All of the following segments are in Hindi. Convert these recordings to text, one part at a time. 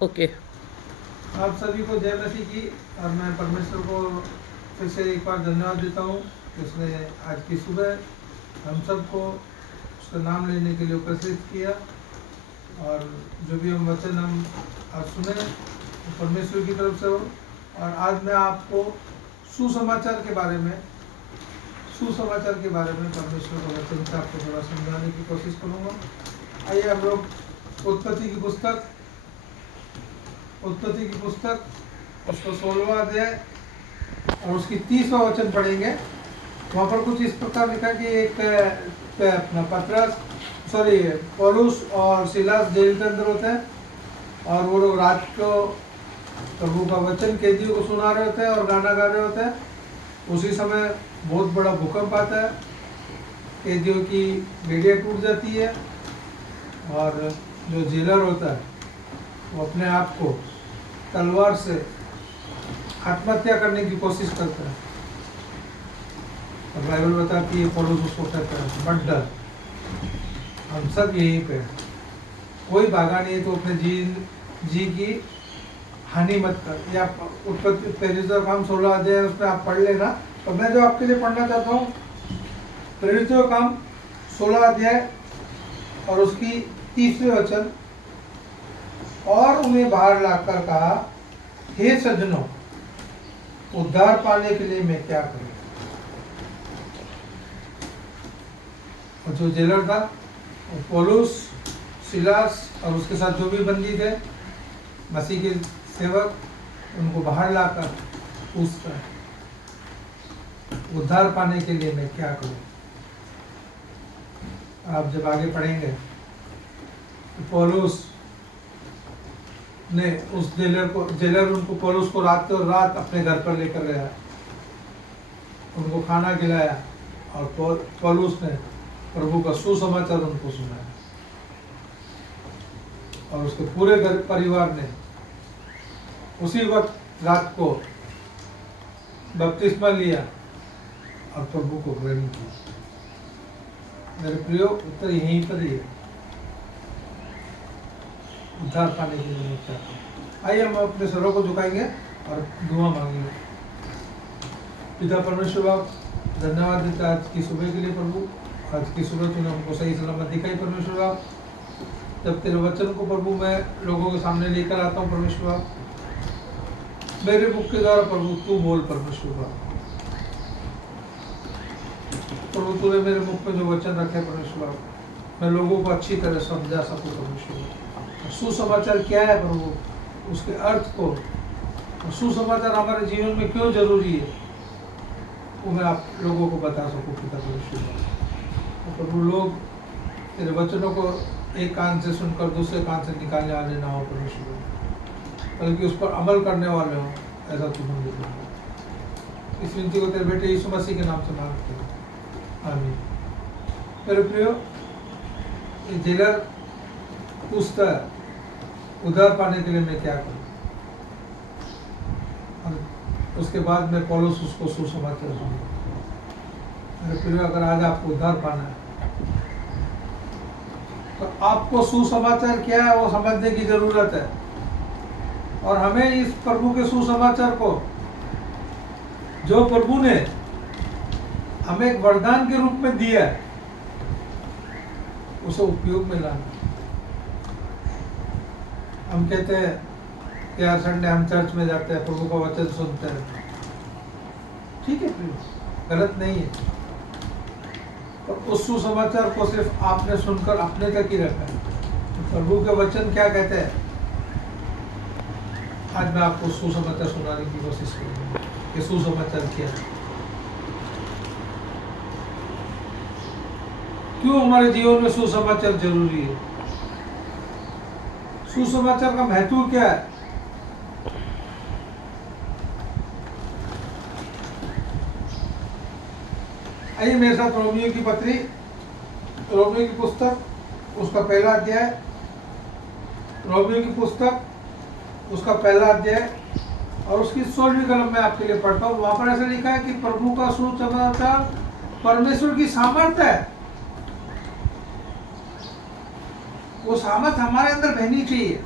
ओके। आप सभी को जय मसीह की। और मैं परमेश्वर को फिर से एक बार धन्यवाद देता हूँ कि उसने आज की सुबह हम सबको उसका नाम लेने के लिए उपस्थित किया। और जो भी हम वचन हम आज सुने वो परमेश्वर की तरफ से हो। और आज मैं आपको सुसमाचार के बारे में परमेश्वर का वचन से आपको थोड़ा समझाने की कोशिश करूँगा। आइए हम लोग उत्पत्ति की पुस्तक उसको 16वां अध्याय और उसकी 30वां वचन पढ़ेंगे। वहाँ पर कुछ इस प्रकार लिखा कि एक अपना पौलुस और सिलास जेल के अंदर होते हैं और वो लोग रात को प्रभु का वचन कैदियों को सुना रहे होते हैं और गाना गा रहे होते हैं। उसी समय बहुत बड़ा भूकंप आता है, कैदियों की बेड़ियाँ टूट जाती है और जो जेलर होता है वो अपने आप को तलवार से आत्महत्या करने की कोशिश करता है। और बाइबल बताती है पौलुस उसको कहता है मत डर, हम सब यहीं पे हैं, कोई भागा नहीं है, तो अपने जी की हानि मत कर। या उत्पत्ति प्रेरितों का काम 16 अध्याय उसमें आप पढ़ लेना। तो मैं जो आपके लिए पढ़ना चाहता हूँ प्रेरितों का काम 16 अध्याय और उसकी 30वें वचन। और उन्हें बाहर लाकर कहा, हे सज्जनों, उद्धार पाने के लिए मैं क्या करूं। और जो जेलर था वो पौलुस, सिलास और उसके साथ जो भी बंदी थे मसीह के सेवक, उनको बाहर लाकर पूछता है, उद्धार पाने के लिए मैं क्या करूं। आप जब आगे पढ़ेंगे तो पौलुस ने उस जेलर उनको पौलुस को रात अपने घर पर लेकर गया, उनको खाना खिलाया और पौलुस ने प्रभु का सुसमाचार उनको सुनाया। और उसके पूरे घर परिवार ने उसी वक्त रात को बपतिस्मा लिया और प्रभु को ग्रहण किया। मेरे प्रियो, उत्तर यहीं पर ही है, उद्धार पाने के लिए क्या करें। आइए हम अपने सरों को झुकाएंगे और दुआ मांगेंगे। पिता परमेश्वर बाप, धन्यवाद देता आज की सुबह के लिए प्रभु। आज की सुबह तूने हमको सही सलामत दिखाई परमेश्वर बाप। जब तेरे वचन को प्रभु मैं लोगों के सामने लेकर आता हूँ परमेश्वर बाप, मेरे मुख के द्वारा प्रभु तू बोल परमेश्वर बाप। प्रभु तूने मेरे मुख में जो वचन रखे परमेश्वर बाप, मैं लोगों को अच्छी तरह समझा सकूँ परमेश्वर बाप। सुसमाचार क्या है प्रभु, उसके अर्थ को, और सुसमाचार हमारे जीवन में क्यों जरूरी है, वो मैं आप लोगों को बता सकूँ पिता परमेश्वर बाप। प्रभु लोग तेरे वचनों को एक कान से सुनकर दूसरे कान से निकालने वाले ना हो परमेश्वर, बल्कि उस पर अमल करने वाले हो, ऐसा तू मंदिर कर। इस विनती को तेरे बेटे यीशु मसीह के नाम से मांगते हैं, आमीन। मेरे प्रियो, ये जेलर पूछता है उद्धार पाने के लिए मैं क्या करूं। और उसके बाद में पौलुस उसको सुसमाचार सुना। मेरे प्रियो, अगर आज आपको उद्धार पाना है तो आपको सुसमाचार क्या है वो समझने की जरूरत है। और हमें इस प्रभु के सुसमाचार को, जो प्रभु ने हमें एक वरदान के रूप में दिया है, उसे उपयोग में लाना। हम कहते हैं कि हर संडे हम चर्च में जाते हैं, प्रभु का वचन सुनते हैं, ठीक है प्रिय, गलत नहीं है। और उस सुसमाचार को सिर्फ आपने सुनकर अपने तक ही रखा है। तो प्रभु के वचन क्या कहते हैं, आज मैं आपको सुसमाचार सुनाने की कोशिश करूंगा कि सुसमाचार क्या है, क्यों हमारे जीवन में सुसमाचार जरूरी है, सुसमाचार का महत्व क्या है। आइए मेरे साथ रोमियो की पुस्तक उसका पहला अध्याय, रोमियो की पुस्तक उसका पहला अध्याय और उसकी 16वीं कलम में आपके लिए पढ़ता हूँ। वहां पर ऐसा लिखा है कि प्रभु का सुसमाचार परमेश्वर की सामर्थ्य है, वो सामर्थ हमारे अंदर बहनी चाहिए।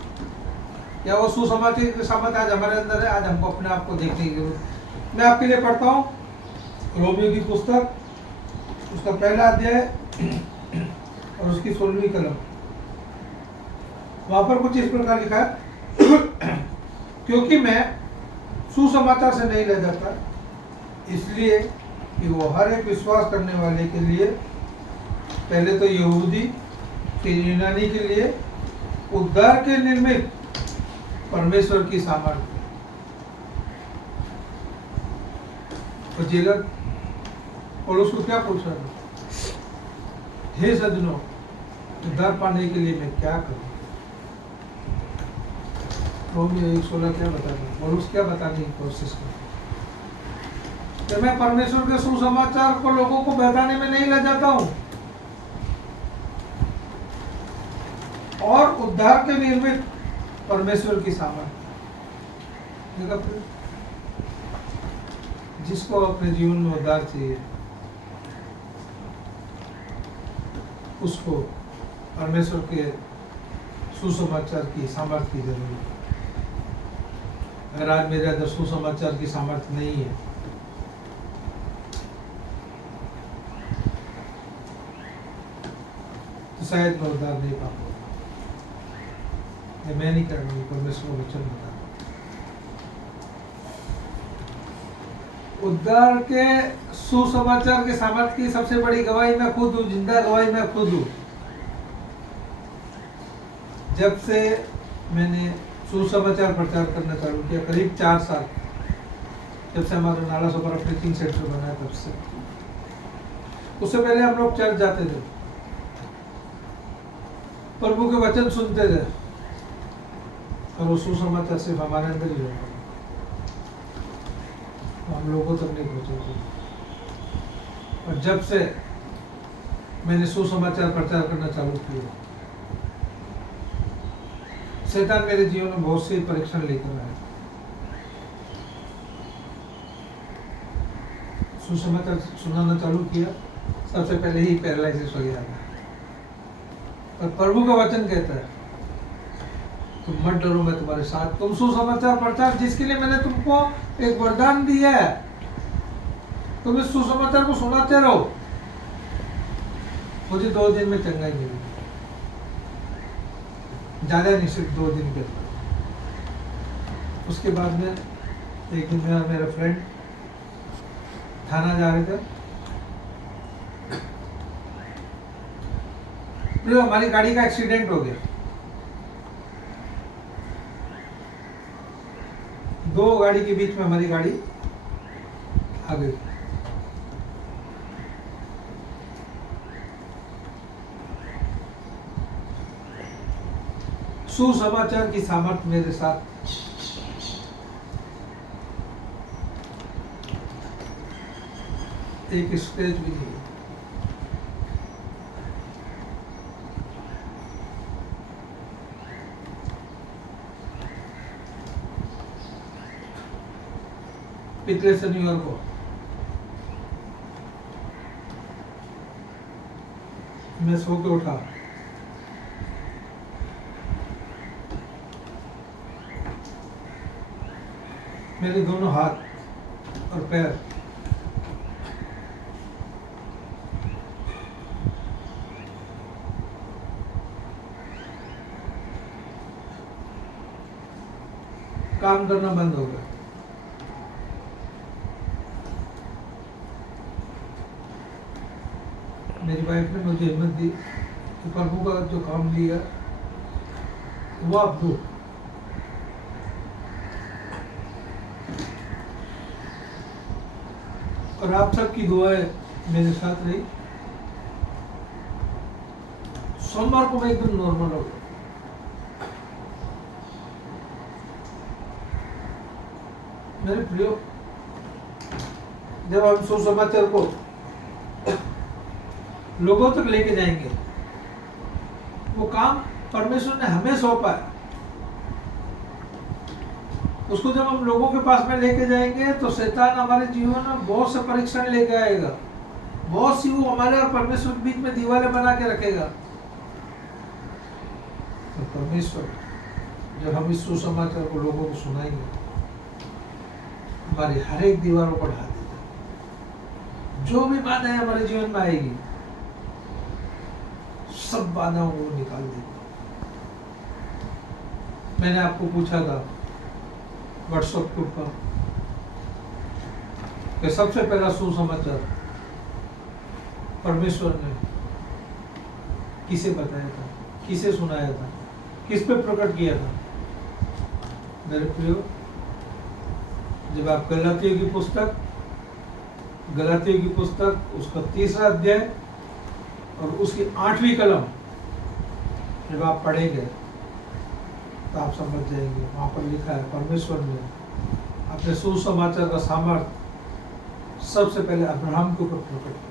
क्या वो सुसमाचार की समझ आज हमारे अंदर है? आज हमको अपने आप को देखने की जरूरत। मैं आपके लिए पढ़ता हूँ रोमियो की पुस्तक, उसका पहला अध्याय और उसकी 16वीं कलम। वहां पर कुछ इस प्रकार लिखा है, क्योंकि मैं सुसमाचार से नहीं रह जाता, इसलिए कि वो हर एक विश्वास करने वाले के लिए, पहले तो यहूदी फिर यूनानी के लिए उद्धार के निर्मित परमेश्वर की सामर्थ्य। तो जेलर पौलुस को क्या पूछ रहा था? हे सज्जनों, उद्धार पाने के लिए मैं क्या करूं? रोमियो 1:16 क्या बताता है? पौलुस क्या बताने की कोशिश करता है? कि मैं परमेश्वर के सुसमाचार को लोगों को बताने में नहीं लग जाता हूं, और उद्धार के निर्मित परमेश्वर की सामर्थ्य। जिसको अपने जीवन में उद्धार चाहिए, उसको परमेश्वर के सुसमाचार की सामर्थ्य की जरूरत है। अगर आज मेरे अंदर सुसमाचार की सामर्थ्य नहीं है, तो शायद मैं उद्धार नहीं पाऊंगा। मैं नहीं कर रहा हूँ, परमेश्वर को वचन बता। उद्धार के सुसमाचार के सामर्थ्य की सबसे बड़ी गवाही मैं खुद हूँ, जिंदा गवाही मैं खुद हूँ। जब से मैंने सुसमाचार प्रचार करना चालू किया, करीब 4 साल, जब से हमारा नाला सोपारा प्रीचिंग सेंटर बना, तब से। उससे पहले हम लोग चर्च जाते थे, प्रभु के वचन सुनते थे, और वो सुसमाचार सिर्फ हमारे अंदर ही होगा, हम लोगों तक नहीं पहुंचे। और जब से मैंने सुसमाचार प्रचार करना चालू किया, शैतान मेरे जीवन में बहुत से परीक्षण लेकर आया। सुसमाचार सुनाना चालू किया, सबसे पहले ही पैरालिसिस हो गया। और प्रभु का वचन कहता है, तुम मत डरो, मैं तुम्हारे साथ। तुम सुसमाचार प्रचार, जिसके लिए मैंने तुमको एक वरदान दिया है, तुम इस सुसमाचार को सुनाते रहो। मुझे 2 दिन में चंगाई मिली, ज्यादा नहीं, सिर्फ 2 दिन के बाद। उसके बाद में एक दिन मेरा फ्रेंड थाना जा रहे थे, हमारी गाड़ी का एक्सीडेंट हो गया। 2 गाड़ी के बीच में हमारी गाड़ी आ गई। सुसमाचार की सामर्थ्य मेरे साथ एक स्टेज भी नहीं। पिछले शनिवार को मैं सो के उठा, मेरे दोनों हाथ और पैर काम करना बंद हो गया। मेरी वाइफ ने मुझे हिम्मत दी कि प्रभु का जो काम दिया वो आप दो। और आप सबकी दुआएं मेरे साथ रही। सोमवार को मैं एकदम नॉर्मल हो गया। मेरे प्रियो, जब हम सुसमाचार को लोगों तक लेके जाएंगे, वो काम परमेश्वर ने हमें सौंपा है, उसको जब हम लोगों के पास में लेके जाएंगे तो शैतान हमारे जीवन में बहुत से परीक्षण लेके आएगा, बहुत सी वो हमारे और परमेश्वर के बीच में दीवारें बना के रखेगा। तो परमेश्वर जब हम इस सुसमाचार को लोगों को सुनाएंगे, हमारी हर एक दीवारों को ढा देगा। जो भी बाधाएं हमारे जीवन में आएगी, सब बाधाओं को निकाल देगा। मैंने आपको पूछा था व्हाट्सएप के ऊपर कि सबसे पहला सुसमाचार परमेश्वर ने किसे बताया था, किसे सुनाया था, किस पे प्रकट किया था? मेरे प्रियो, जब आप गलातियों की पुस्तक उसका 3रा अध्याय और उसकी 8वीं कलम जब आप पढ़ेंगे तो आप समझ जाएंगे। वहां पर लिखा है परमेश्वर ने अपने सुसमाचार का सामर्थ्य सबसे पहले अब्राहम के ऊपर प्रकट किया।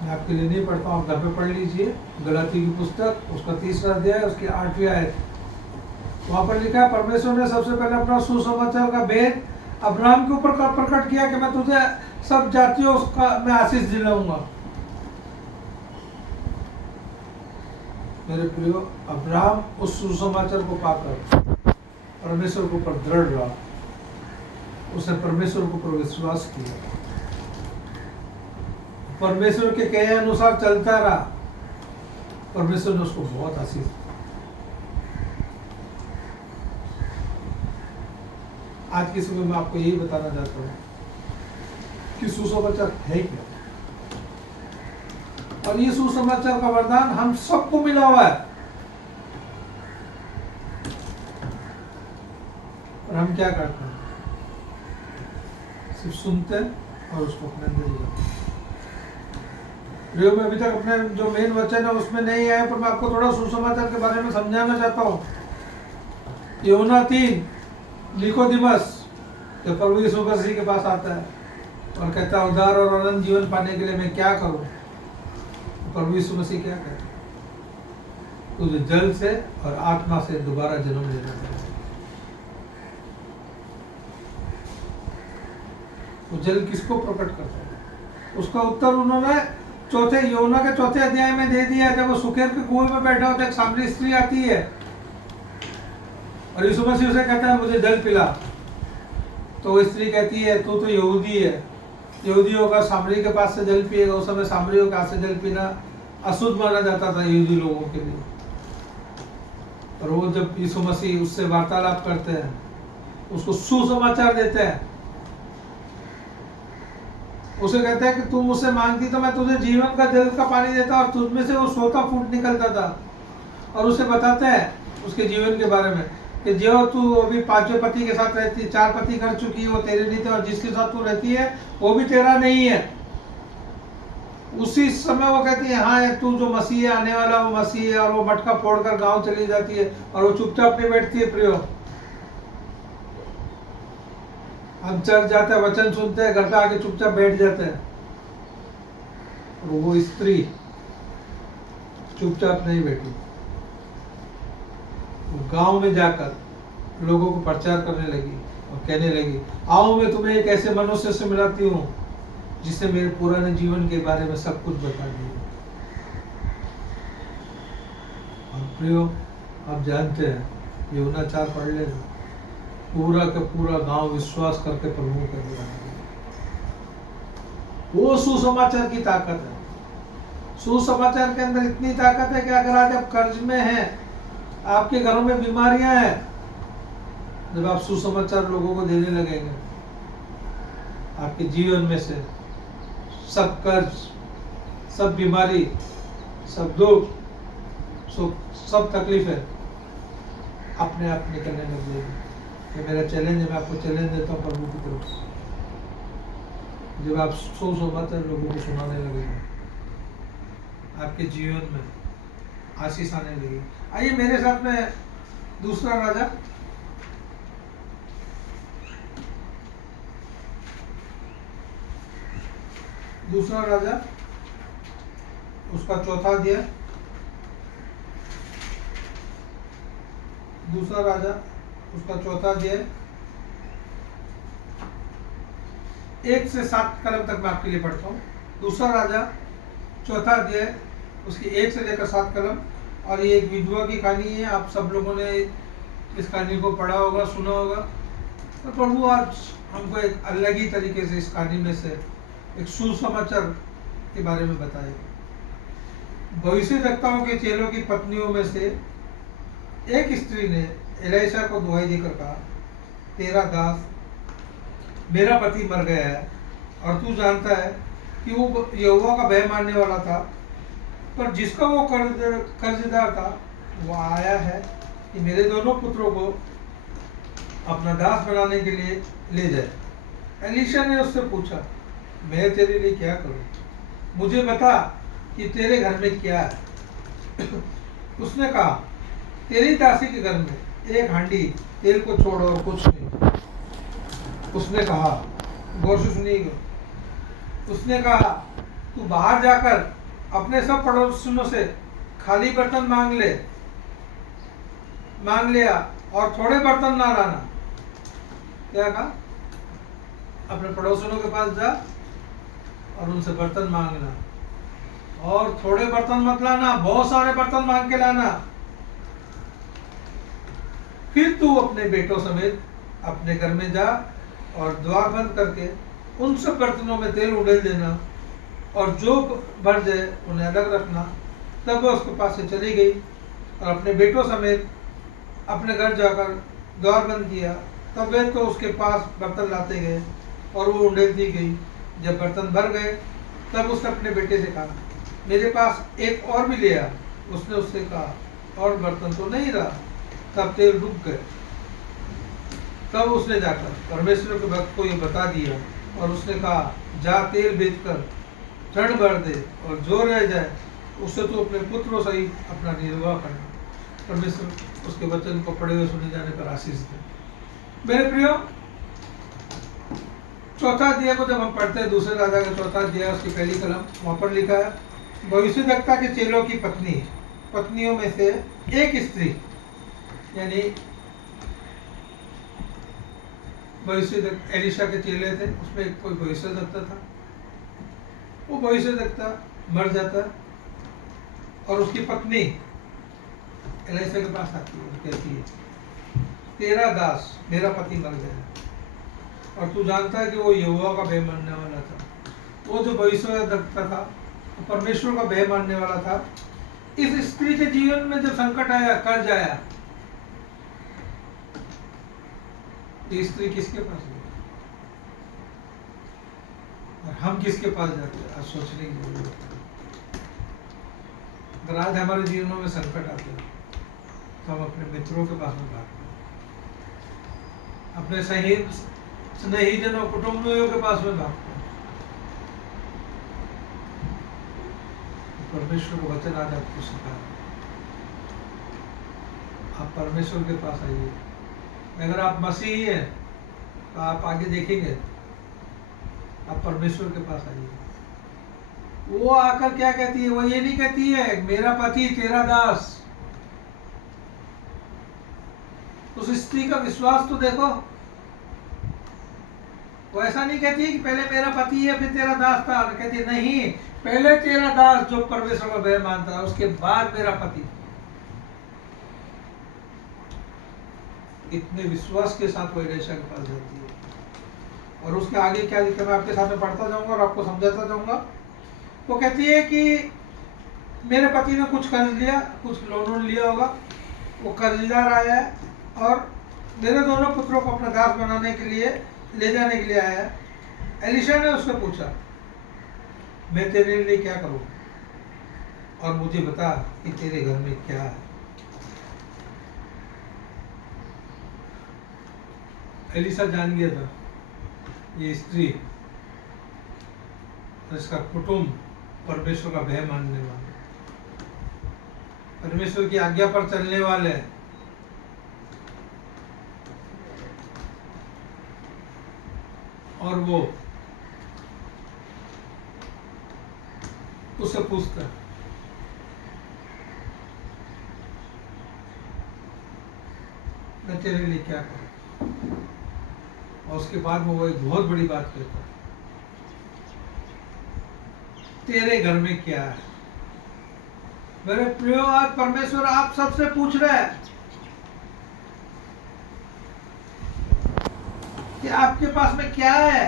मैं आपके लिए नहीं पढ़ता हूँ, आप घर पे पढ़ लीजिए। गलातियों की पुस्तक उसका 3रा अध्याय उसकी 8वीं आयत, वहां पर लिखा है परमेश्वर ने सबसे पहले अपना सुसमाचार का भेद अब्राहम के ऊपर प्रकट किया कि मैं तुझे सब जातियों का मैं आशीष दिलाऊंगा। मेरे प्रियो, अब्राहम उस सुसमाचार को पाकर परमेश्वर के ऊपर दृढ़ रहा, उसने परमेश्वर के ऊपर विश्वास किया, परमेश्वर के कहे अनुसार चलता रहा, परमेश्वर ने उसको बहुत आशीष दी। आज के समय में आपको यही बताना चाहता हूँ कि सुसमाचार है क्या, और ये सुसमाचार का वरदान हम सबको मिला हुआ है। और हम क्या करते हैं? सिर्फ सुनते हैं और उसको अपने अंदर ही रखते हैं। प्रियो, में अभी तक अपने जो मेन वचन है उसमें नहीं आया, पर मैं आपको थोड़ा सुसमाचार के बारे में समझाना चाहता हूँ। यूहन्ना 3, निकोदिमस जो प्रभु यीशु मसीह के पास आता है और कहता है उद्धार और अनंत जीवन पाने के लिए मैं क्या करूं? प्रभु यीशु मसीह क्या कहते हैं? तुझे जल से और आत्मा से दोबारा जन्म लेना चाहिए। वो जल किसको प्रकट करता है? उसका उत्तर उन्होंने यूहन्ना के 4थे अध्याय में दे दिया। जब वो सुकेर के कुएं में बैठा होता है, एक सामरी स्त्री आती है और यीशु मसीह उसे कहता है मुझे जल पिला। तो वो स्त्री कहती है तू तो यहूदी है, यहूदियों का सामरी के पास से जल पिएगा। उस समय सामरियों के हाथ से जल पीना अशुद्ध माना जाता था यहूदी लोगों के लिए। और वो जब यीशु मसीह उससे वार्तालाप करते हैं, उसको सुसमाचार देते हैं, उसे कहते हैं कि तू मुझसे मांगती तो मैं तुझे जीवन का जल का पानी देता और तुझ में से वो सोता फूट निकलता था। और उसे बताते हैं उसके जीवन के बारे में कि जो तू अभी 5वें पति के साथ रहती, 4 पति कर चुकी है, वो तेरे नहीं थे, और जिसके साथ तू रहती है वो भी तेरा नहीं है। उसी समय वो कहती है हाँ तू जो मसीह है, आने वाला वो मसीह है। और वो मटका फोड़कर गांव चली जाती है और वो चुपचाप नहीं बैठती है। प्रियो, हम चर्च जाते हैं, वचन सुनते हैं, घर पे आके चुपचाप बैठ जाते हैं। और वो स्त्री चुपचाप नहीं बैठी, वो गांव में जाकर लोगों को प्रचार करने लगी और कहने लगी आओ मैं तुम्हें एक ऐसे मनुष्य से मिलाती हूँ जिसने मेरे पुराने जीवन के बारे में सब कुछ बता दिया। और प्रियो, आप जानते हैं यूहन्ना 4 पढ़ ले, पूरा का पूरा गांव विश्वास करके प्रभु के अंदर आ गया। वो सुसमाचार की ताकत है। सुसमाचार के अंदर इतनी ताकत है कि अगर आज आप कर्ज में हैं, आपके घरों में बीमारियां हैं, जब आप सुसमाचार लोगों को देने लगेंगे, आपके जीवन में से सब कर्ज, सब बीमारी, सब दुख, सब तकलीफें अपने आप निकलने लग जाएगी। ये मेरा चैलेंज है, मैं आपको चैलेंज देता हूँ प्रभु की तरफ से। जब आप सुसमाचार लोगों को सुनाने लगेंगे, आपके जीवन में आशीष आने लगेगी। आइए मेरे साथ में दूसरा राजा उसका 4था अध्याय, दूसरा राजा उसका 4था अध्याय 1 से 7 कलम तक मैं आपके लिए पढ़ता हूँ। दूसरा राजा 4था अध्याय उसकी 1 से लेकर 7 कलम। और ये एक विधवा की कहानी है, आप सब लोगों ने इस कहानी को पढ़ा होगा, सुना होगा। तो प्रभु आज हमको एक अलग ही तरीके से इस कहानी में से एक सुसमाचार के बारे में बताएगा। भविष्यद्वक्ताओं के चेलों की पत्नियों में से एक स्त्री ने एलीशा को दुहाई देकर कहा, तेरा दास मेरा पति मर गया है, और तू जानता है कि वो यहोवा का भय मानने वाला था, पर जिसका वो कर्जदार था वो आया है कि मेरे दोनों पुत्रों को अपना दास बनाने के लिए ले जाए। एलीशा ने उससे पूछा, मैं तेरे लिए क्या करूं? मुझे बता कि तेरे घर में क्या है। उसने कहा, तेरी दासी के घर में एक हांडी तेल को छोड़ और कुछ नहीं। उसने कहा, गौर से सुनिएगा, उसने कहा, तू बाहर जाकर अपने सब पड़ोसियों से खाली बर्तन मांग लिया और थोड़े बर्तन ना लाना। क्या कहा? अपने पड़ोसियों के पास जा और उनसे बर्तन मांगना, और थोड़े बर्तन मत लाना, बहुत सारे बर्तन मांग के लाना। फिर तू अपने बेटों समेत अपने घर में जा और द्वार बंद करके उन सब बर्तनों में तेल उड़ेल देना, और जो भर जाए उन्हें अलग रखना। तब वह उसके पास से चली गई और अपने बेटों समेत अपने घर जाकर द्वार बंद किया। तब वे तो उसके पास बर्तन लाते गए और वो उंडेलती गई। जब बर्तन भर गए तब उसने अपने बेटे से कहा, मेरे पास एक और भी ले आ। उसने उससे कहा, और बर्तन तो नहीं रहा। तब तेल रुक गए। तब उसने जाकर परमेश्वर के भक्त को ये बता दिया, और उसने कहा, जा तेल बेचकर ऋण भर दे, और जो रह जाए उससे तो अपने पुत्रों सहित अपना निर्वाह करना। परमेश्वर उसके वचन को पढ़े हुए सुने जाने पर आशीष दे। मेरे प्रियो, चौथा अध्याय को जब हम पढ़ते हैं, दूसरे राजा का चौथा अध्याय, उसकी पहली कलम, वहां पर लिखा है, भविष्यद्वक्ता के चेलों की पत्नियों में से एक स्त्री, यानी भविष्यद्वक्ता एलीशा के चेले थे, उसमें एक कोई भविष्यद्वक्ता था। वो भविष्यद्वक्ता मर जाता है और उसकी पत्नी एलीशा के पास आती है, कहती है, तेरा दास मेरा पति मर गया, और तू जानता है कि वो यहोवा का भय मानने वाला था। वो जो भविष्यद्वक्ता था वो परमेश्वर का भय मानने वाला था। इस स्त्री के जीवन में जब संकट आया, कर्ज आया, ये स्त्री किसके पास गई और हम किसके पास जाते हैं? आज सोचने की जरूरत है। अगर आज हमारे जीवनों में संकट आते हैं तो हम अपने मित्रों के पास में भागते हैं, अपने स्नेहीजनों कुटुंबियों के पास में भागते हैं। परमेश्वर को वचन आज आपको सिखा, आप परमेश्वर के पास आइए। अगर आप मसीही हैं तो आप आगे देखेंगे, आप परमेश्वर के पास आइए। वो आकर क्या कहती है? वो ये नहीं कहती है, मेरा पति तेरा दास। उस स्त्री का विश्वास तो देखो, वो ऐसा नहीं कहती कि पहले मेरा पति है फिर तेरा दास था। कहती नहीं, पहले तेरा दास जो परमेश्वर का भय मानता है, उसके बाद मेरा पति। इतने विश्वास के साथ वो एलीशा के पास जाती है, और उसके आगे क्या लिखा मैं आपके सामने पढ़ता जाऊंगा और आपको समझाता जाऊंगा। वो कहती है कि मेरे पति ने कुछ कर्ज लिया, कुछ लोन लिया होगा, वो कर्जदार आया है और मेरे दोनों पुत्रों को अपना दास बनाने के लिए ले जाने के लिए आया है। एलीशा ने उससे पूछा, मैं तेरे लिए क्या करूं, और मुझे बता कि तेरे घर में क्या है। एलीशा जान गया था ये स्त्री और इसका कुटुंब परमेश्वर का भय मानने वाले, परमेश्वर की आज्ञा पर चलने वाले, और वो उससे पूछता है, मैं तेरे लिए क्या करूं? और उसके बाद वो एक बहुत बड़ी बात कहता है, तेरे घर में क्या है? मेरे प्रियो, आज परमेश्वर आप सबसे पूछ रहे हैं कि आपके पास में क्या है।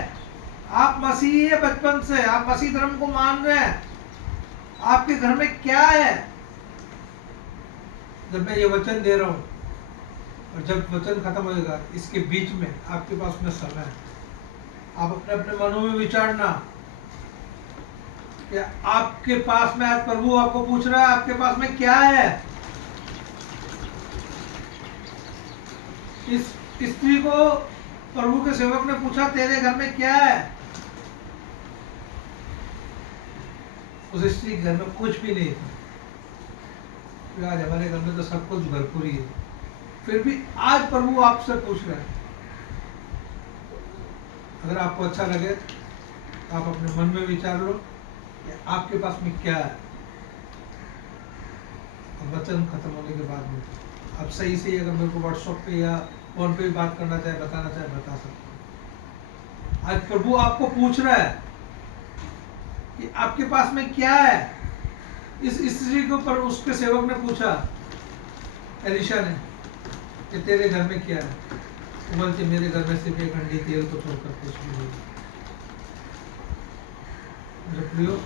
आप मसीही है, बचपन से आप मसीह धर्म को मान रहे हैं, आपके घर में क्या है। जब मैं ये वचन दे रहा हूं और जब वचन खत्म होएगा, इसके बीच में आपके पास में समय है, आप अपने अपने मनों में विचारना कि आपके पास में, आज प्रभु आपको पूछ रहा है आपके पास में क्या है। इस स्त्री को प्रभु के सेवक ने पूछा, तेरे घर में क्या है। उस स्त्री के घर में कुछ भी नहीं था। आज हमारे घर में तो सब कुछ भरपूर ही है, फिर भी आज प्रभु आपसे पूछ रहे हैं। अगर आपको अच्छा लगे तो आप अपने मन में विचार लो कि आपके पास में क्या है। और वचन खत्म होने के बाद में आप सही से, अगर मेरे को व्हाट्सएप पे या फोन पे भी बात करना चाहे, बताना चाहे, बता सकते हैं। आज प्रभु आपको पूछ रहा है कि आपके पास में क्या है। इस स्त्री के ऊपर उसके सेवक ने पूछा, एलिशा ने, कि तेरे घर में क्या है। वो बोलते, मेरे घर में सिर्फ एक हंडी तेल को छोड़कर कुछ भी नहीं। मेरे प्रियो,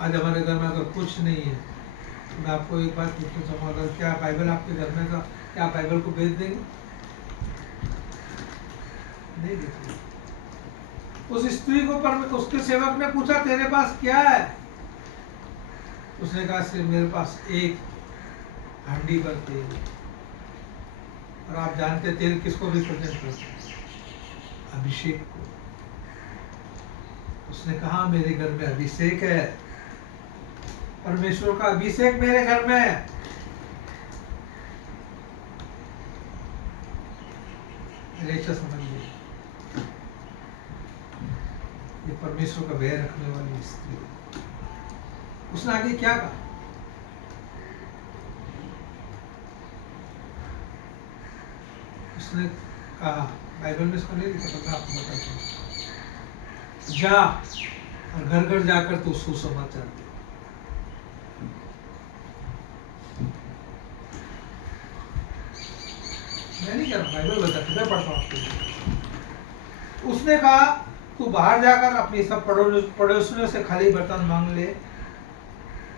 आज हमारे घर में अगर कुछ नहीं है तो मैं आपको एक बात पूछना चाहूँगा, अगर क्या बाइबल आपके घर में था, क्या आप बाइबल को बेच देंगे? नहीं देते। उस स्त्री को उसके सेवक ने पूछा, तेरे पास क्या है। उसने कहा, सिर्फ मेरे पास एक हंडी भर तेल है। और आप जानते हैं तेल किसको रिप्रेजेंट करता है? अभिषेक को। उसने कहा, मेरे घर में अभिषेक है, परमेश्वर का अभिषेक मेरे घर में है। एलिशा समझ गई, ये परमेश्वर का भय रखने वाली स्त्री। उसने आगे क्या कहा? उसने कहा, बाइबल में इसको नहीं लिखा, पता आपको बताता हूं, जा और घर घर जाकर तू सुसमाचार दे। मैं नहीं कह रहा, बाइबल बताता, मैं पढ़ता हूं आपको। उसने कहा, तू बाहर जाकर अपनी सब पड़ोसियों से खाली बर्तन मांग ले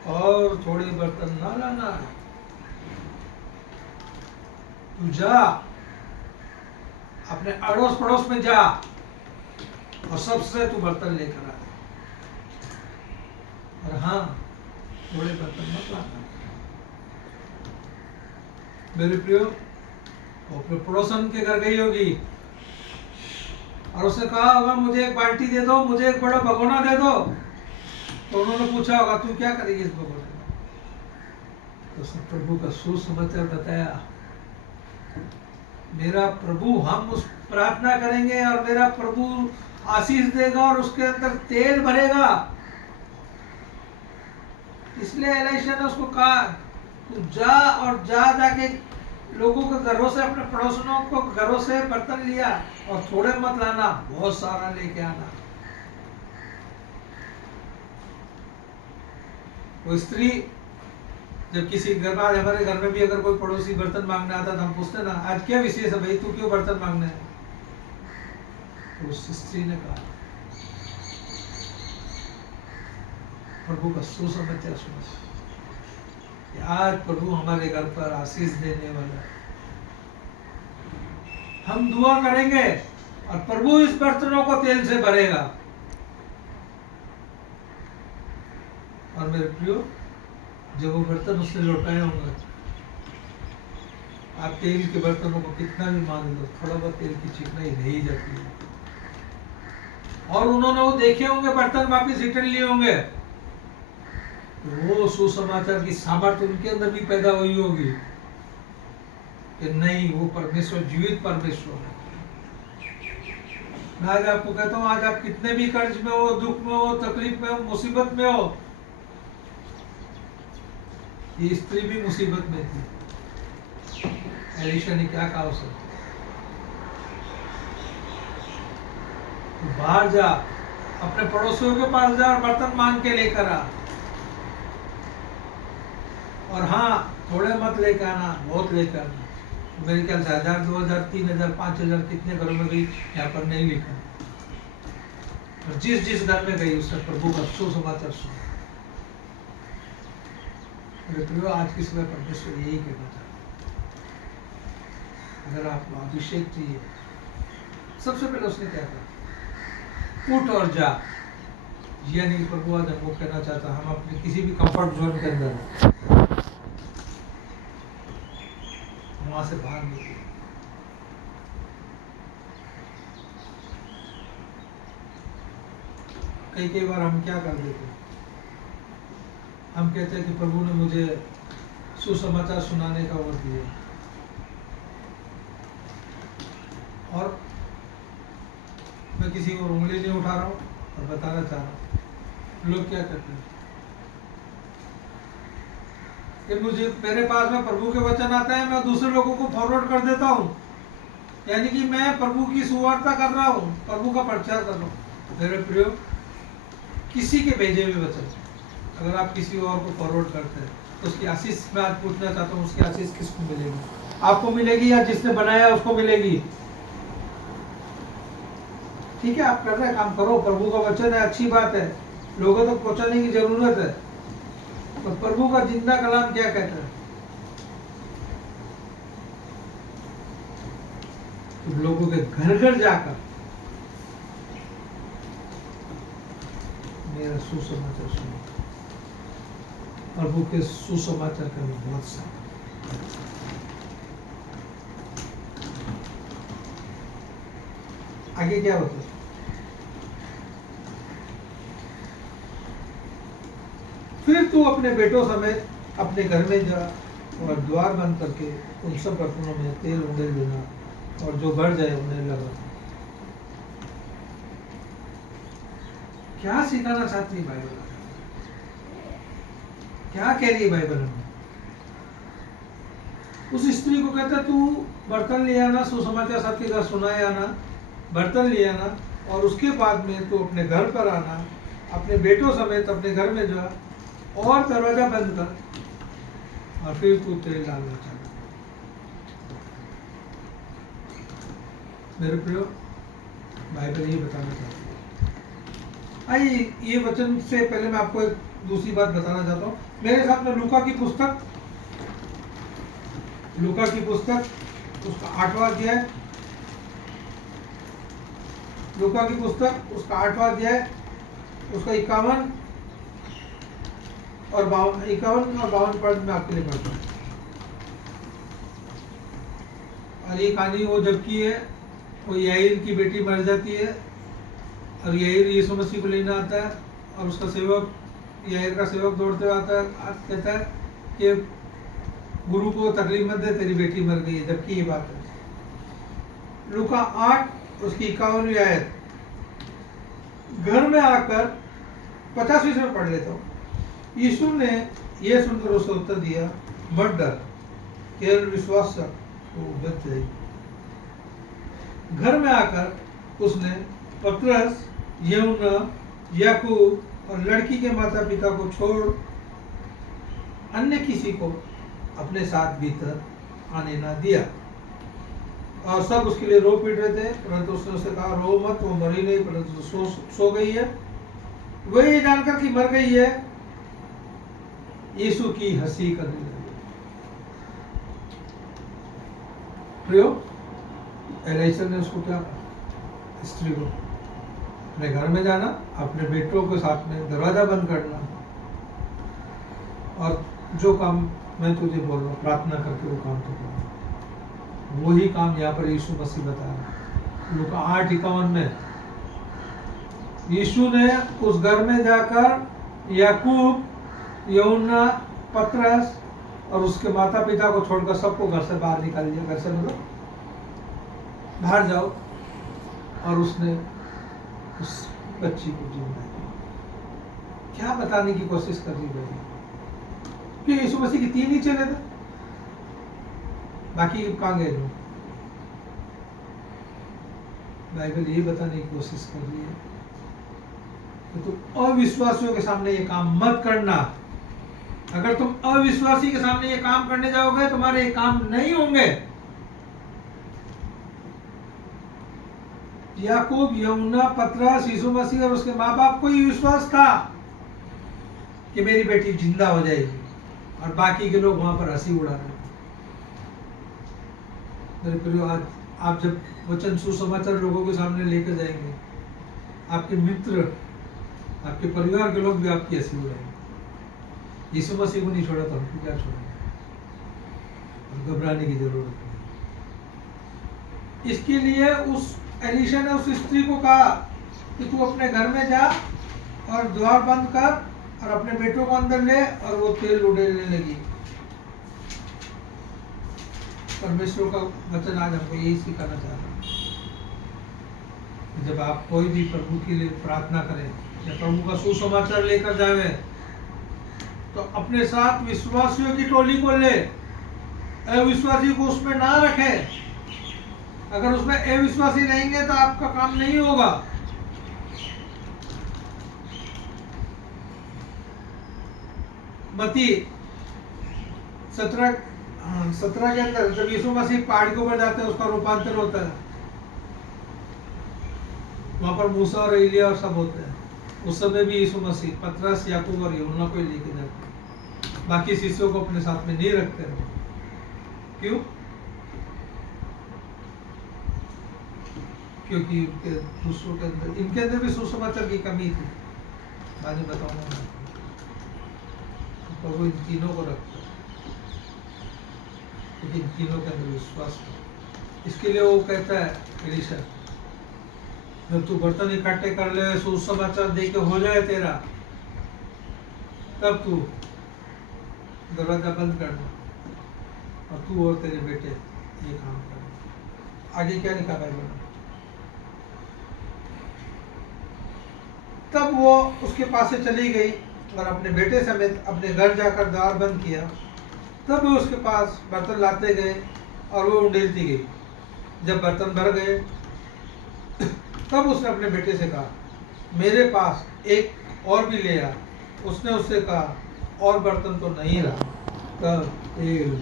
और थोड़े बर्तन ना लाना। तू जा, अपने अड़ोस पड़ोस में जा और सबसे तू बर्तन लेकर आ। और हाँ, थोड़े बर्तन मत लाना। मेरे प्रियो, वो अपने पड़ोसन के घर गई होगी और उसने कहा होगा, मुझे एक बाल्टी दे दो, मुझे एक बड़ा भगोना दे दो। तो उन्होंने पूछा होगा, तू क्या करेगी इस भगोने में? तो उसने प्रभु का सुसमाचार बताया। मेरा प्रभु, हम उस प्रार्थना करेंगे और मेरा प्रभु आशीष देगा और उसके अंदर तेल भरेगा। इसलिए एलिशा ने उसको कहा, तू जा और जाके लोगों के घरों से, अपने पड़ोसियों को घरों से बर्तन लिया और थोड़े मत लाना, बहुत सारा लेके आना। वो स्त्री, जब किसी घर में, हमारे घर में भी अगर कोई पड़ोसी बर्तन मांगने आता तो हम पूछते ना, आज क्या विशेष है भाई, तू क्यों बर्तन मांगने है? तो उस स्त्री ने कहा, प्रभु का सुसमाचार सुनो, आज प्रभु हमारे घर पर आशीष देने वाला है। हम दुआ करेंगे और प्रभु इस बर्तनों को तेल से भरेगा। और मेरे प्रियो, जब वो बर्तन उसने लौटाए होंगे, आप तेल के बर्तनों को कितना भी मान लो, थोड़ा बहुत तेल की चिकनाई रह ही जाती है। और उन्होंने वो देखे होंगे बर्तन, वापिस रिटर्न लिए होंगे, वो सुसमाचार की सामर्थ्य उनके अंदर भी पैदा हुई होगी कि नहीं, वो परमेश्वर जीवित परमेश्वर है। मैं आज आपको कहता हूं, आज आप कितने भी कर्ज में हो, दुख में हो, तकलीफ में हो, मुसीबत में हो, ये स्त्री भी मुसीबत में थी। एलिशा ने क्या कहा उसे? तो बाहर जा, अपने पड़ोसियों के पास जा और बर्तन मांग के लेकर आ। और हाँ, थोड़े मत लेकर आना, बहुत लेकर आना। मेरे ख्याल से 1000, 2000, 3000, 5000 कितने घरों में गई यहाँ पर नहीं लिखा। और जिस जिस घर में गई उसने प्रभु का सुसमाचार सुना। मेरे प्रियो, आज की सुबह परमेश्वर यही कहना चाहता है, अगर आपको अभिषेक चाहिए, सबसे पहले उसने क्या कहा, उठ और जा। यानी कि प्रभु आज हमको कहना चाहता, हम अपने किसी भी कंफर्ट जोन के अंदर हैं, वहां से बाहर निकले। कई बार हम क्या कर देते हैं, हम कहते हैं कि प्रभु ने मुझे सुसमाचार सुनाने का वक्त दिया, और मैं किसी को उंगली नहीं उठा रहा हूँ और बताना चाह रहा हूँ। लोग क्या करते हैं कि मुझे, मेरे पास में प्रभु के वचन आता है, मैं दूसरे लोगों को फॉरवर्ड कर देता हूँ, यानी कि मैं प्रभु की सुवार्ता कर रहा हूँ, प्रभु का प्रचार कर रहा हूँ। मेरे प्रियो, किसी के भेजे हुए वचन अगर आप किसी और को फॉरवर्ड करते हैं तो उसकी आशीष, मैं आज पूछना चाहता हूँ, उसकी आशीष किसको मिलेगी? आपको मिलेगी या जिसने बनाया उसको मिलेगी? ठीक है, आप कर रहे हैं, काम करो, प्रभु का वचन है, अच्छी बात है, लोगों तक पहुंचाने की जरूरत है। तो प्रभु का जिंदा कलाम क्या कहता है? तो लोगों के घर घर जाकर मेरा सुसमाचार सुनो। प्रभु के सुसमाचार का बहुत सा आगे क्या होता है? फिर तू अपने बेटों समेत अपने घर में जा और द्वार बंद करके उन सब बर्तनों में तेल उंडेल देना, और जो बढ़ जाए उन्हें लगा। क्या सिखाना चाहती है बाइबल? क्या कह रही है बाइबल हमें? उस स्त्री को कहता है, तू बर्तन ले आना, सुसमाचार सबके घर सुनाए आना, बर्तन ले आना, और उसके बाद में तू अपने घर पर आना, अपने बेटों समेत अपने घर में जा और दरवाजा बंद कर, और फिर तू तेल डालना चाहता। मेरे प्रियो, बाइबल ये बताना चाहती है। आइए, ये वचन से पहले मैं आपको एक दूसरी बात बताना चाहता हूँ। मेरे साथ में लूका की पुस्तक, उसका 8वां अध्याय, लूका की पुस्तक उसका 8वां अध्याय, उसका 51 और 52 पद में आपके लिए पढ़ता हूँ। और ये कहानी वो जबकि है, वो याईर की बेटी मर जाती है, और याईर यीशु मसीह को लेने आता है, और उसका सेवक, याईर का सेवक दौड़ते हुए आता है, कहता है कि गुरु को तकलीफ मत दे, तेरी बेटी मर गई है, जबकि ये बात है। लूका 8 उसकी 51वीं आयत, घर में आकर 50वीं से पढ़ लेता हूँ। यीशु ने यह सुनकर उसे उत्तर दिया, मत डर, केवल विश्वास रख, वो बच जाएगी। घर में आकर उसने पतरस, यूहन्ना, याकूब और लड़की के माता पिता को छोड़ अन्य किसी को अपने साथ भीतर आने ना दिया। और सब उसके लिए रो पीट रहे थे, परंतु उसने उसे कहा, रो मत, वो मरी नहीं, परंतु सो गई है। वह ये जानकर कि मर गई है, यीशु की हंसी करने लगे। प्रियो, एलिशा ने उसको क्या, स्त्री को अपने घर में जाना, अपने बेटों के साथ में दरवाजा बंद करना, और जो काम मैं तुझे बोल रहा हूँ प्रार्थना करके वो काम तो करना। वही काम यहाँ पर यीशु मसीह बता रहा है। लूका 8:51 में यीशु ने उस घर में जाकर याकूब, यूहन्ना, पतरस और उसके माता पिता को छोड़कर सबको घर से बाहर निकाल दिया। घर से मतलब बाहर जाओ, और उसने उस बच्ची को जिंदा किया। क्या बताने की कोशिश कर रही है? कि यीशु मसीह के 3 ही चेले थे, बाकी कहाँ गए लोग? बाइबल ये बताने की कोशिश कर रही है कि तुम अविश्वासियों के सामने ये काम मत करना। अगर तुम अविश्वासी के सामने ये काम करने जाओगे, तुम्हारे ये काम नहीं होंगे। याकूब, यमुना, पतरस, यीशु मसीह और उसके माँ बाप को ये विश्वास था कि मेरी बेटी जिंदा हो जाएगी, और बाकी के लोग वहां पर हंसी उड़ा रहे थे। मेरे प्रियो, आज आप जब वचन सुसमाचार लोगों के सामने लेकर जाएंगे, आपके मित्र, आपके परिवार के लोग भी आपकी हंसी उड़ाएंगे। यीशु मसीह को नहीं छोड़ा तो हमको क्या छोड़ेंगे? और घबराने की जरूरत नहीं। इसके लिए उस एलीशा ने उस स्त्री को कहा कि तू अपने घर में जा और द्वार बंद कर और अपने बेटों को अंदर ले, और वो तेल उड़ेलने लगी। परमेश्वर का वचन आज हमको यही सिखाना चाह रहा है। जब आप कोई भी प्रभु के लिए प्रार्थना करें या प्रभु का सुसमाचार लेकर जावे, तो अपने साथ विश्वासियों की टोली को ले, अविश्वासी को उसमें ना रखे। अगर उसमें अविश्वासी रहेंगे तो आपका काम नहीं होगा। मत्ती 17 के अंदर जब यीशु मसीह पहाड़ के ऊपर जाते हैं, उसका रूपांतर होता है। वहां पर मूसा और एलिया और सब होते हैं। उस समय भी यीशु मसीह पतरस, याकूब और यूहन्ना को लेके जाते हैं, बाकी शिष्यों को अपने साथ में नहीं रखते हैं। क्यों? क्योंकि उनके दूसरों के अंदर, इनके अंदर भी सुसमाचार की कमी थी। बाद में बताऊंगा। प्रभु इन तीनों को रखता है, लेकिन इन तीनों के अंदर विश्वास है। इसके लिए वो कहता है एलीशा, जब तू बर्तन इकट्ठे कर ले, सुसमाचार दे के हो जाए तेरा, तब तू दरवाजा बंद कर दे और तू और तेरे बेटे ये काम कर। आगे क्या लिखा बाइबल में? तब वो उसके पास से चली गई और अपने बेटे समेत अपने घर जाकर द्वार बंद किया। तब वो उसके पास बर्तन लाते गए और वो उंडेलती गई। जब बर्तन भर गए, तब उसने अपने बेटे से कहा, मेरे पास एक और भी ले आ। उसने उससे कहा, और बर्तन तो नहीं रहा। तब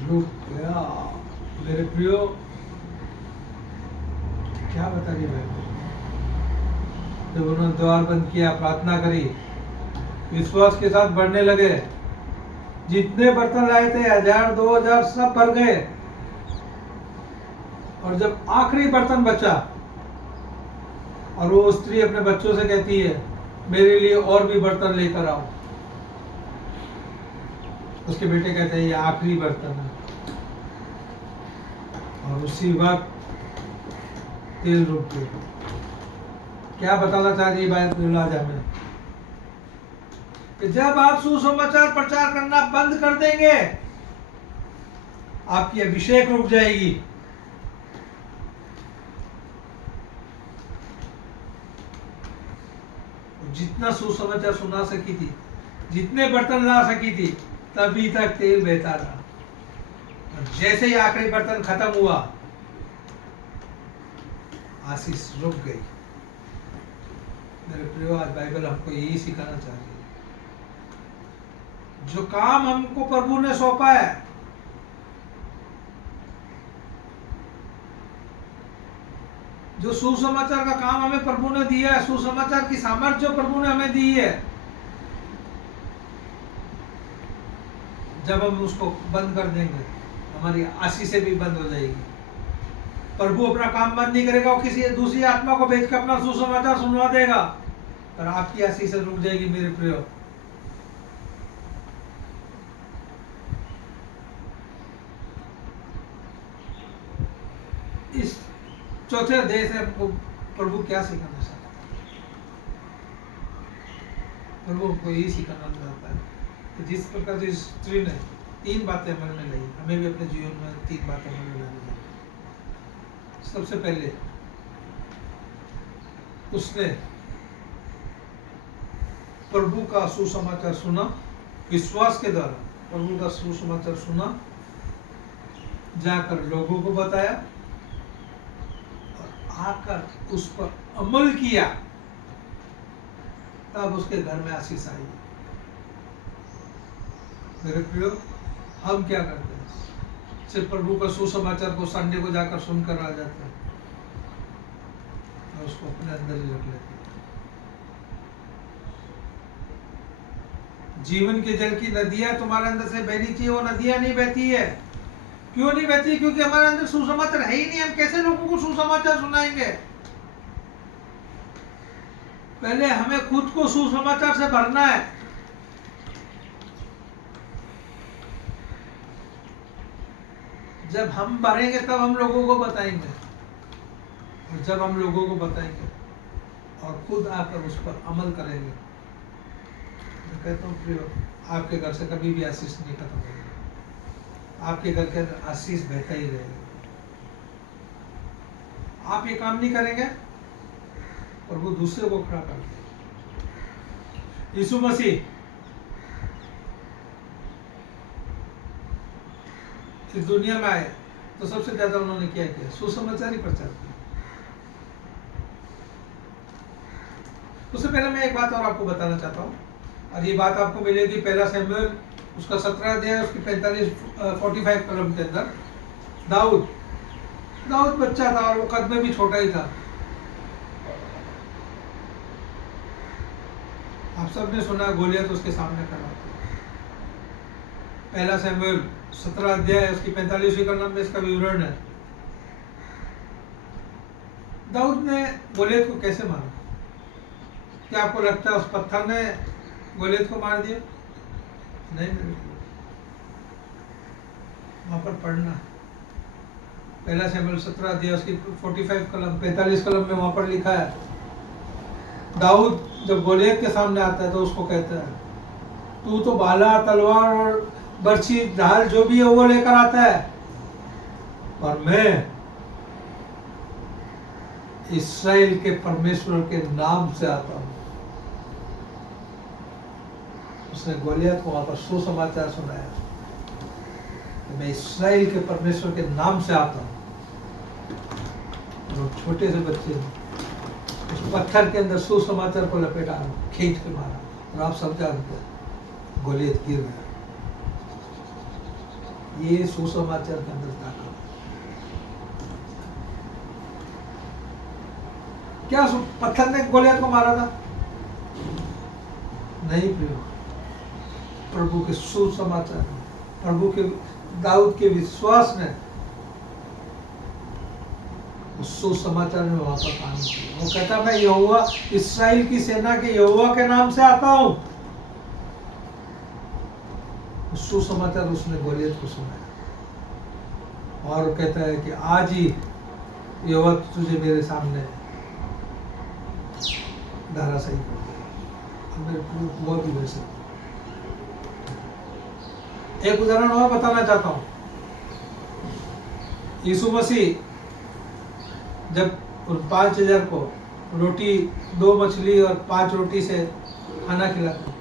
रुक गया। मेरे प्रियो, क्या बता रही बाइबल? जब उन्होंने द्वार बंद किया, प्रार्थना करी, विश्वास के साथ बढ़ने लगे, जितने बर्तन लाए थे 1000 2000 सब भर गए। और जब आखिरी बर्तन बचा और वो स्त्री अपने बच्चों से कहती है, मेरे लिए और भी बर्तन लेकर आओ, उसके बेटे कहते हैं ये आखिरी बर्तन है। और उसी वक्त तेल रुक गया। क्या बताना चाह रही बात आज हमें? कि जब आप सुसमाचार प्रचार करना बंद कर देंगे, आपकी अभिषेक रुक जाएगी। जितना सुसमाचार सुना सकी थी, जितने बर्तन ला सकी थी, तभी तक तेल बहता रहा। और जैसे ही आखिरी बर्तन खत्म हुआ, आशीष रुक गई। मेरे प्रियो, आज बाइबल हमको यही सिखाना चाह रही है। जो काम हमको प्रभु ने सौंपा है, जो सुसमाचार का काम हमें प्रभु ने दिया है, सुसमाचार की सामर्थ्य जो प्रभु ने हमें दी है, जब हम उसको बंद कर देंगे, हमारी आशीषें भी बंद हो जाएगी। प्रभु अपना काम बंद नहीं करेगा, वो किसी दूसरी आत्मा को भेज कर अपना सुसमाचार सुनवा देगा, पर आपकी आशीषें रुक जाएगी। मेरे प्रियो, इस चौथे अध्याय से हमको प्रभु क्या सिखाना चाहता है? प्रभु हमको यही सिखाना चाहता है कि जिस प्रकार से स्त्री ने 3 बातें मन में लाई, हमें भी अपने जीवन में 3 बातें मन में लानी चाहिए। सबसे पहले उसने प्रभु का सुसमाचार सुना, विश्वास के द्वारा प्रभु का सुसमाचार सुना, जाकर लोगों को बताया और आकर उस पर अमल किया, तब उसके घर में आशीष आई। मेरे प्रियो, हम क्या करते हैं? सिर्फ प्रभु का सुसमाचार को संडे को जाकर सुनकर आ जाते हैं और उसको अपने अंदर ही रख लेते हैं। जीवन के जल की नदियां तुम्हारे अंदर से बहनी चाहिए, वो नदियां नहीं बहती है। क्यों नहीं बहती? क्योंकि हमारे अंदर सुसमाचार है ही नहीं। हम कैसे लोगों को सुसमाचार सुनाएंगे? पहले हमें खुद को सुसमाचार से भरना है। जब हम भरेंगे तब हम लोगों को बताएंगे, और जब हम लोगों को बताएंगे और खुद आकर उस पर अमल करेंगे, मैं कहता हूँ प्रियो, आपके घर से कभी भी आशीष नहीं खत्म होगा। आपके घर के अंदर आशीष बहता ही रहेगा। आप ये काम नहीं करेंगे और वो दूसरे को खड़ा कर देंगे। यीशु मसीह इस दुनिया में आए तो सबसे ज्यादा उन्होंने क्या किया? सुसमाचार ही प्रचार किया। उससे पहले मैं एक बात और आपको बताना चाहता हूँ, और ये बात आपको मिलेगी पहला शमूएल उसका 17 अध्याय उसकी 45 कलम के अंदर। दाऊद बच्चा था और वो कद में भी छोटा ही था। आप सबने सुना गोलियत उसके सामने खड़ा। पहला शमूएल 17 अध्याय उसकी 45वीं कलम में इसका विवरण है। दाऊद ने गोलियत को कैसे मारा? क्या आपको लगता है उस पत्थर ने गोलियत को मार दिया? नहीं, वहां पर पढ़ना पहला शमूएल 17 अध्याय उसकी 45 कलम 45 कलम में वहां पर लिखा है, दाऊद जब गोलियत के सामने आता है तो उसको कहता है, तू तो भाला तलवार और बर्छी ढाल जो भी है वो लेकर आता है, पर मैं इस्राएल के परमेश्वर के नाम से आता हूं। उसने गोलियत को वहां पर सुसमाचार सुनाया कि मैं इस्राएल के परमेश्वर के नाम से आता हूं। और छोटे से बच्चे ने उस पत्थर के अंदर सुसमाचार को लपेटा, खींच के मारा, और आप सब जानते हैं गोलियत गिर गया। ये सुसमाचार के अंदर ताकत। क्या पत्थर ने गोलियत को मारा था? नहीं प्रियो, प्रभु के सुसमाचार, प्रभु के दाऊद के विश्वास ने उस सुसमाचार में वहां पर काम किया। वो कहता मैं यहोवा इस्राएल की सेना के यहोवा के नाम से आता हूं। सुसमाचार उसने गोलियत को सुनाया और कहता है कि आज ही यहोवा तुझे मेरे सामने धराशायी कर दिया। मेरे हुआ भी वैसे। एक उदाहरण और बताना चाहता हूं। यीशु मसीह जब उन 5000 को रोटी 2 मछली और 5 रोटी से खाना खिलाते,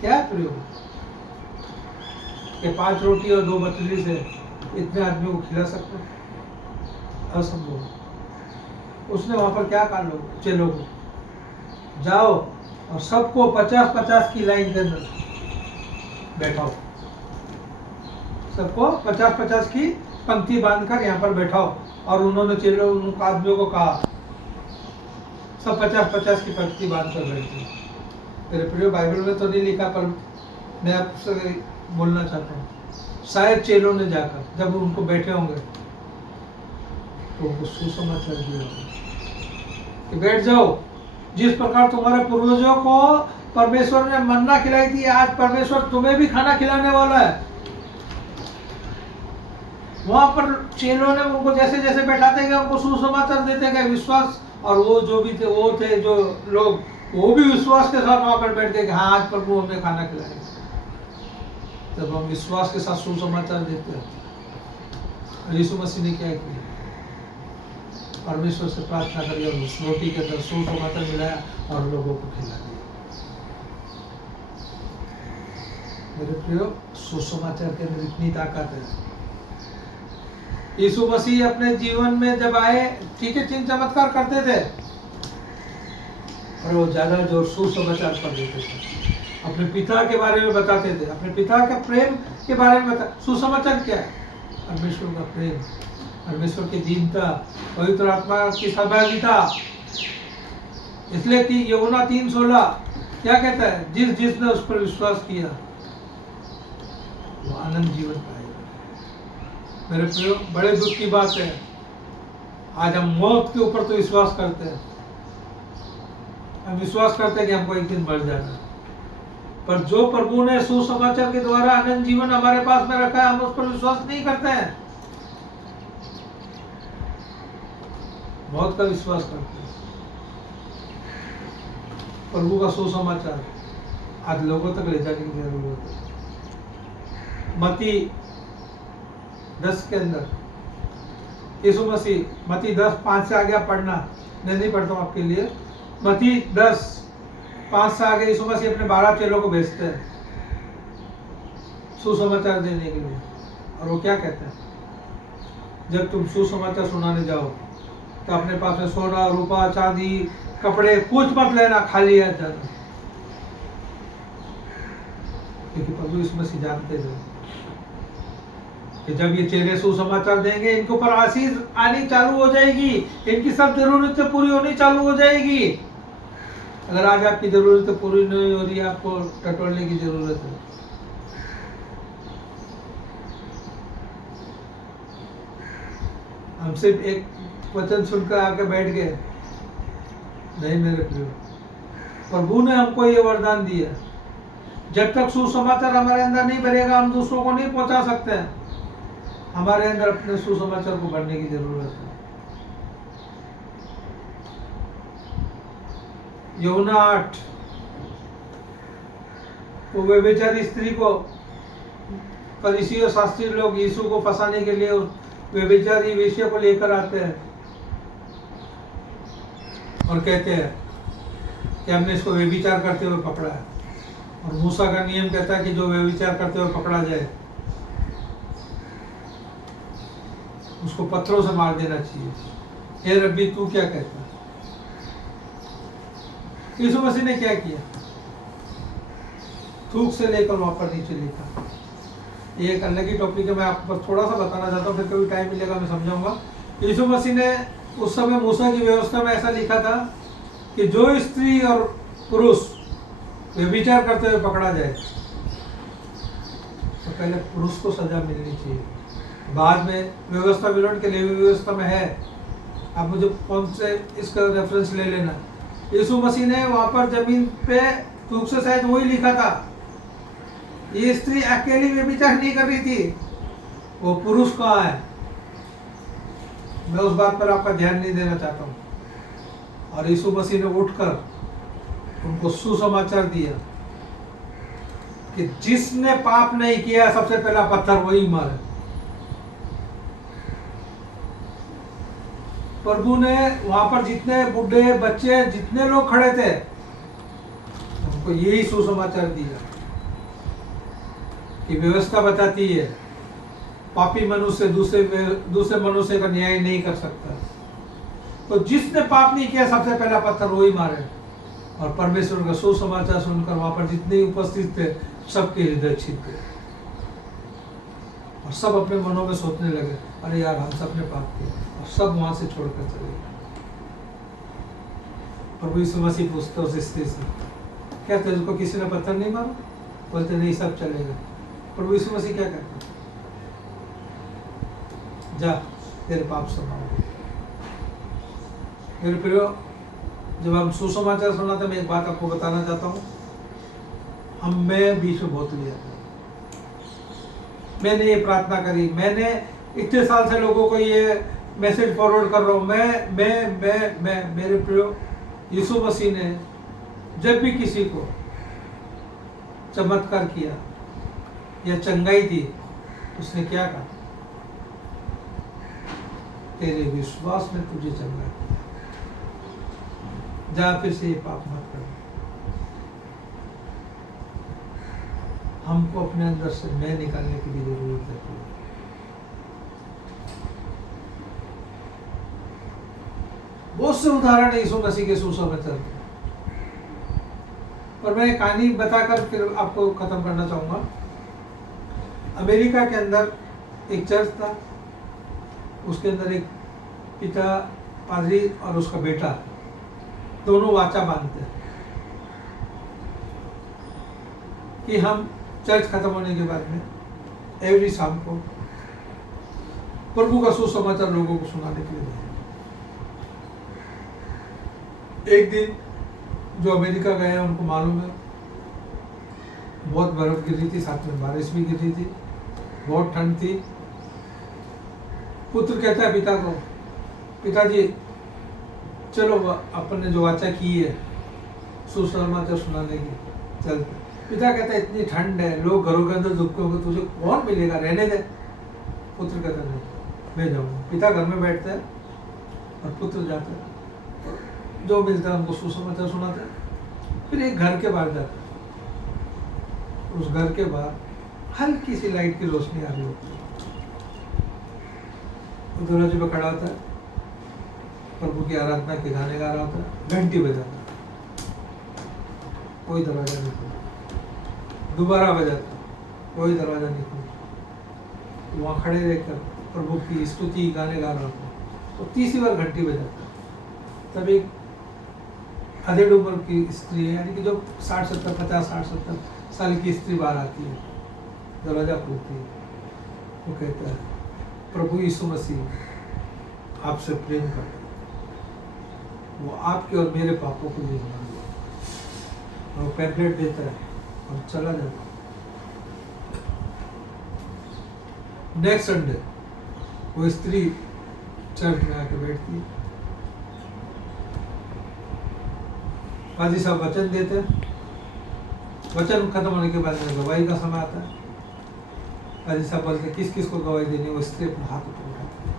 क्या प्रयोग कि 5 रोटी और 2 मछली से इतने आदमियों को खिला सकते? असंभव। उसने वहां पर क्या कहा? लोग चलो जाओ और सबको 50-50 की लाइन के अंदर बैठाओ, सबको 50-50 की पंक्ति बांधकर यहाँ पर बैठाओ। और उन्होंने चेलों उन आदमियों को कहा सब 50-50 की पंक्ति बांधकर बैठे। मेरे प्रिय, बाइबल में तो नहीं लिखा, पर मैं आपसे बोलना चाहता हूँ, शायद चेलों ने जाकर जब उनको बैठे होंगे तो उनको सुसमाचार दिया होगा कि बैठ जाओ, जिस प्रकार तुम्हारे पूर्वजों को परमेश्वर ने मन्ना खिलाई थी, आज परमेश्वर तुम्हें भी खाना खिलाने वाला है। वहां पर चेलों ने उनको जैसे जैसे बैठाते गए उनको सुसमाचार देते गए, विश्वास, और वो जो भी थे वो थे जो लोग, वो भी विश्वास के साथ वहां पर बैठ गए कि हाँ आज प्रभु हमें खाना खिलाएगा। जब हम विश्वास के साथ सुसमाचार देते हैं, यीशु मसीह ने क्या किया? परमेश्वर से प्रार्थना करी और उस रोटी के अंदर सुसमाचार मिलाया और लोगों को खिला दिया। मेरे प्रियो, सुसमाचार के अंदर इतनी ताकत है। यीशु मसीह अपने जीवन में जब आए, ठीक है, चिन्ह चमत्कार करते थे, और वो ज्यादा जोर सुसमाचार पर देते थे। अपने पिता के बारे में बताते थे, अपने पिता का प्रेम के बारे में बता। सुसमाचार क्या है? परमेश्वर का प्रेम, परमेश्वर की दीनता, पवित्र आत्मा की सहभागिता। इसलिए यूहन्ना 3:16 क्या कहता है? जिसने उस पर विश्वास किया वो आनंद जीवन पाएगा। मेरे प्रियो, बड़े दुख की बात है, आज हम मौत के ऊपर तो विश्वास करते हैं, हम विश्वास करते हैं कि हमको एक दिन मर जाना, पर जो प्रभु ने सुसमाचार के द्वारा अनंत जीवन हमारे पास में रखा है, हम उस पर विश्वास नहीं करते हैं, मौत का विश्वास करते हैं। प्रभु का सुसमाचार आज लोगों तक ले जाने की जरूरत है। मत्ती 10 के अंदर यीशु मसीह, मत्ती 10:5 से आगे आप पढ़ना, मैं नहीं पढ़ता हूँ आपके लिए। मत्ती 10:5 से आगे यीशु मसीह अपने 12 चेलों को भेजते हैं सुसमाचार देने के लिए, और वो क्या कहते हैं? जब तुम सुसमाचार सुनाने जाओ तो अपने पास में सोना, रूपा, चांदी, कपड़े कुछ मत लेना, खाली हाथ जाना, क्योंकि प्रभु यीशु मसीह जानते थे कि जब ये चेले सुसमाचार देंगे, इनके ऊपर आशीष आनी चालू हो जाएगी, इनकी सब जरूरतें पूरी होनी चालू हो जाएगी। अगर आज आपकी जरूरतें पूरी नहीं हो रही, आपको टटोलने की जरूरत है। हम सिर्फ एक वचन सुनकर आके बैठ गए नहीं मेरे प्रियो, प्रभु ने हमको ये वरदान दिया, जब तक सुसमाचार हमारे अंदर नहीं भरेगा, हम दूसरों को नहीं पहुंचा सकते हैं। हमारे अंदर अपने सुसमाचार को भरने की जरूरत है। यूहन्ना 8, वो व्यभिचारी स्त्री को फरीसी और शास्त्री लोग यीशु को फंसाने के लिए व्यभिचारी वेश्या को लेकर आते हैं और कहते हैं कि हमने इसको व्यभिचार करते हुए पकड़ा है, और मूसा का नियम कहता है कि जो व्यभिचार करते हुए पकड़ा जाए उसको पत्थरों से मार देना चाहिए। हे रब्बी, तू क्या कहता है? यीशु मसीह ने क्या किया? थूक से लेकर वहां पर नीचे लिखा। ये एक अलग ही टॉपिक है, मैं आपको बस थोड़ा सा बताना चाहता हूँ, फिर कभी टाइम मिलेगा मैं समझाऊंगा। यीशु मसीह ने उस समय मूसा की व्यवस्था में ऐसा लिखा था कि जो स्त्री और पुरुष व्यभिचार करते हुए पकड़ा जाए तो पहले पुरुष को सजा मिलनी चाहिए, बाद में व्यवस्था विवरण के लिए व्यवस्था में है, आप मुझे कौन से इसका रेफरेंस ले लेना। यीशु मसीह ने वहां पर जमीन पे थूक से शायद वही लिखा था, ये स्त्री अकेली व्यभिचार नहीं कर रही थी, वो पुरुष कहाँ है? मैं उस बात पर आपका ध्यान नहीं देना चाहता हूँ। और यीशु मसीह ने उठकर उनको सुसमाचार दिया कि जिसने पाप नहीं किया सबसे पहला पत्थर वही मारे। प्रभु ने वहां पर जितने बूढ़े, बच्चे, जितने लोग खड़े थे उनको यही सुसमाचार दिया कि व्यवस्था बताती है पापी मनुष्य दूसरे मनुष्य का न्याय नहीं कर सकता, तो जिसने पाप नहीं किया सबसे पहला पत्थर वही मारे। और परमेश्वर का सुसमाचार सुनकर वहां पर जितने उपस्थित थे सबके हृदय छिद गए और सब अपने मनों में सोचने लगे, अरे यार हम सब ने पाप किया, और सब वहां से छोड़कर चले गए। प्रभु यीशु मसीह पूछते उस स्त्री से, क्या तुझको किसी ने पत्थर नहीं मारा? बोलते नहीं, सब चले गए। प्रभु यीशु मसीह क्या कहते? जा तेरे पाप समाओ। मेरे प्रियो, जब हम सुसमाचार सुनाते, मैं एक बात आपको बताना चाहता हूँ, मैं बीच में बहुत लिया था। मैंने ये प्रार्थना करी, मैंने इतने साल से लोगों को ये मैसेज फॉरवर्ड कर रहा हूँ। मैं मेरे प्रियो, यीशु मसीह ने जब भी किसी को चमत्कार किया या चंगाई दी, उसने क्या कहा? तेरे विश्वास में तुझे चंगा किया, जा फिर से ये पाप मत कर। हमको अपने अंदर से मैं निकालने की भी जरूरत है। बहुत से उदाहरण है यीशु मसीह के सुसमाचार के। और मैं कहानी बताकर फिर आपको ख़त्म करना चाहूँगा। अमेरिका के अंदर एक चर्च था, उसके अंदर एक पिता पादरी और उसका बेटा दोनों वाचा बांधते हैं कि हम चर्च खत्म होने के बाद में एवरी शाम को प्रभु का सुसमाचार लोगों को सुनाने के लिए जाए। एक दिन जो अमेरिका गए हैं उनको मालूम है बहुत बर्फ गिर रही थी, साथ में बारिश भी गिर रही थी, बहुत ठंड थी। पुत्र कहता है पिता को, पिताजी चलो अपन ने जो वाचा की है सुसमाचार सुनाने की, चलते। पिता कहता है इतनी ठंड है, लोग घरों के अंदर दुबके होंगे, तुझे कौन मिलेगा, रहने दे। पुत्र कहता नहीं, मैं जाऊँगा। पिता घर में बैठता है और पुत्र जाता है, जो मिलता है उनको सुसमाचार सुनाता है। फिर एक घर के बाहर जाता है, उस घर के बाहर हल्की सी लाइट की रोशनी आ रही होती है। दरवाजे पे खड़ा होता है, प्रभु की आराधना के गाने गा रहा होता है, घंटी बजाता है, कोई दरवाजा नहीं खुला। दोबारा बजाता, कोई दरवाजा नहीं खुला। वहाँ खड़े रहकर प्रभु की स्तुति गाने गा रहा होता, तो तीसरी बार घंटी बजाता। तब एक अधेड़ उम्र की स्त्री है, यानी कि जो 60-70, 50-60-70 साल की स्त्री बाहर आती है, दरवाजा खोलती है। वो कहता है, प्रभु यीशु मसीह आपसे प्रेम करता है, वो आपके और मेरे पापों को लिए मर गया। और वो पैम्पलेट देता है और चला जाता है। नेक्स्ट संडे वो स्त्री चर्च में आके बैठती है, पाजी साहब वचन देते हैं। वचन खत्म होने के बाद में गवाही का समय आता है। पाजी साहब बोलते किस किस को गवाही देनी, वो स्त्री अपना हाथ ऊपर उठाती है,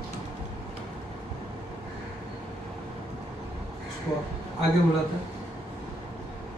उसको आगे बुलाता है।